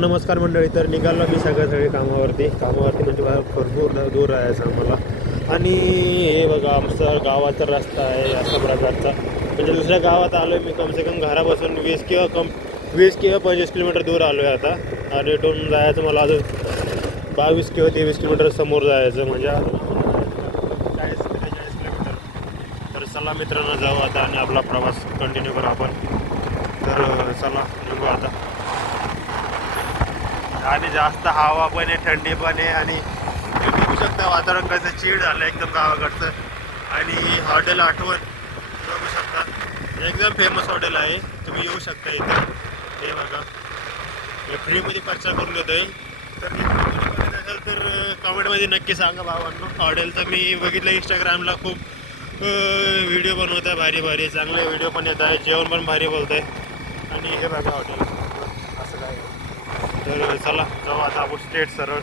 नमस्कार मंडळी. तर निघालो मी सगळे कामावरती म्हणजे भरपूर दूर राहायचं आम्हाला. आणि हे बघा आमचा गावाचा रस्ता आहे अशा प्रकारचा. म्हणजे दुसऱ्या गावात आलो आहे मी. कम से कम घरापासून 20 किंवा 25 किलोमीटर दूर आलो आहे आता. आणि इथून जायचं मला अजून 22 किंवा 23 किलोमीटर समोर जायचं, म्हणजे 40-43 किलोमीटर. तर चला मित्रांनो, जाऊ आता आणि आपला प्रवास कंटिन्यू करू आपण. तर चला निघू आता. आणि जास्त हवा पण आहे, थंडी पण आहे. आणि तुम्ही बघू शकता वातावरण कसं चीड झालं एकदम गावाकडचं. आणि हॉटेल आठवण बघू शकता, एकदम फेमस हॉटेल आहे. तुम्ही येऊ शकता इथं. हे बघा, हे फ्रीमध्ये प्रचार करून देतोय. तर बघायचं असेल तर कमेंटमध्ये नक्की सांगा भावांनो. हॉटेलचं मी बघितलं इंस्टाग्रामला, खूप व्हिडिओ बनवत आहे भारी भारी, चांगले व्हिडिओ पण येत आहे, जेवण पण भारी बोलत आहे. आणि हे बघा हॉटेल असं काय. तर चला जाऊ आता आपण स्ट्रेट सरळ.